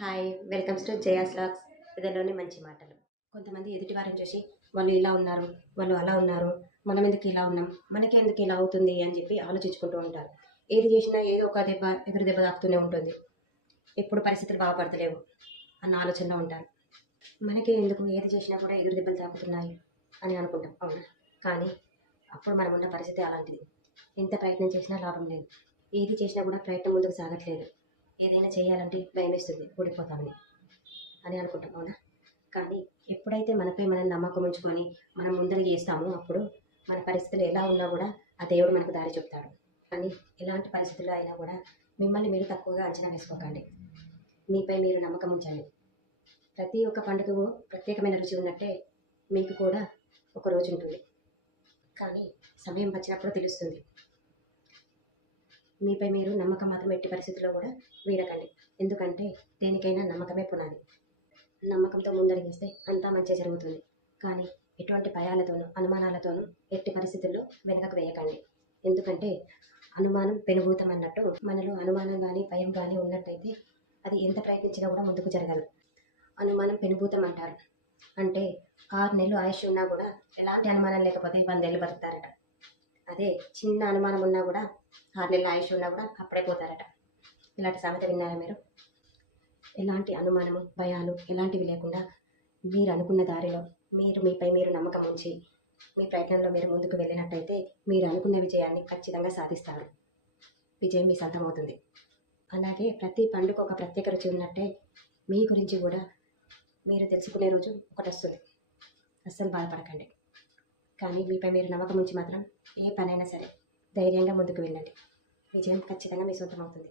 Hi welcomes to Jaya's vlogs ఇదిలోని మంచి మాటలు. కొంతమంది ఎదుటి వారిని చూసి వాళ్ళు ఇలా ఉన్నారు వాళ్ళు అలా ఉన్నారు మనం ఎందుకు ఇలా ఉన్నాం మనకి ఎందుకు ఇలా అవుతుంది అని చెప్పి ఆలోచించుకుంటూ ఉంటారు. ఏది చేసినా ఏదో ఒక దెబ్బ ఎదురు దెబ్బ తాకుతూనే ఉంటుంది. ఎప్పుడు పరిస్థితులు బాగుపడతలేవు అన్న ఆలోచనలో ఉంటారు. మనకి ఎందుకు ఏది చేసినా కూడా ఎదురు దెబ్బలు తాకుతున్నాయి అని అనుకుంటాం అవునా? కానీ అప్పుడు మనం ఉన్న పరిస్థితి అలాంటిది. ఎంత ప్రయత్నం చేసినా లాభం లేదు. ఏది చేసినా కూడా ప్రయత్నం ముందుకు సాగట్లేదు. ఏదైనా చేయాలంటే భయం వేస్తుంది ఓడిపోతామని. అని అనుకుంటాం అవునా? కానీ ఎప్పుడైతే మనపై మనం నమ్మకం ఉంచుకొని మనం ముందర చేస్తామో అప్పుడు మన పరిస్థితులు ఎలా ఉన్నా కూడా ఆ దేవుడు మనకు దారి చెప్తాడు. కానీ ఎలాంటి పరిస్థితుల్లో అయినా కూడా మిమ్మల్ని మీరు తక్కువగా అంచనా వేసుకోకండి. మీపై మీరు నమ్మకం ఉంచండి ప్రతి ఒక్క పండుగకు ప్రత్యేకమైన రుచి ఉన్నట్టే మీకు కూడా ఒక రోజు ఉంటుంది. కానీ సమయం వచ్చినప్పుడు తెలుస్తుంది. మీపై మీరు నమ్మకం మాత్రం ఎట్టి పరిస్థితుల్లో కూడా వీడకండి. ఎందుకంటే దేనికైనా నమ్మకమే పునాది. నమ్మకంతో ముందడిగేస్తే అంతా మంచి జరుగుతుంది. కానీ ఎటువంటి భయాలతోనూ అనుమానాలతోనూ ఎట్టి పరిస్థితుల్లో వెనకకు వేయకండి. ఎందుకంటే అనుమానం పెనుభూతం అన్నట్టు మనలో అనుమానం కానీ భయం కానీ ఉన్నట్టయితే అది ఎంత ప్రయత్నించినా కూడా ముందుకు జరగదు. అనుమానం పెనుభూతం అంటారు అంటే ఆరు నెలలు ఆయుష్ ఉన్నా కూడా ఎలాంటి అనుమానం లేకపోతే వందేళ్ళు బతుకుతారట. అదే చిన్న అనుమానం ఉన్నా కూడా ఆరు నెలల ఆయుష్ ఉన్నా కూడా అప్పుడే పోతారట ఇలాంటి సామెత విన్నారా మీరు? ఎలాంటి అనుమానము భయాలు ఎలాంటివి లేకుండా మీరు అనుకున్న దారిలో మీరు మీపై మీరు నమ్మకం ఉంచి మీ ప్రయత్నంలో మీరు ముందుకు వెళ్ళినట్టయితే మీరు అనుకున్న విజయాన్ని ఖచ్చితంగా సాధిస్తారు. విజయం మీ సొంతమవుతుంది అలాగే ప్రతి పండుగ ఒక ప్రత్యేక రుచి ఉన్నట్టే మీ గురించి కూడా మీరు తెలుసుకునే రోజు ఒకటి వస్తుంది. అస్సలు బాధపడకండి. కానీ మీపై మీరు నమ్మకం ఉంచి మాత్రం ఏ పనైనా సరే ధైర్యంగా ముందుకు వెళ్ళండి. విజయం ఖచ్చితంగా మీ సొంతం అవుతుంది.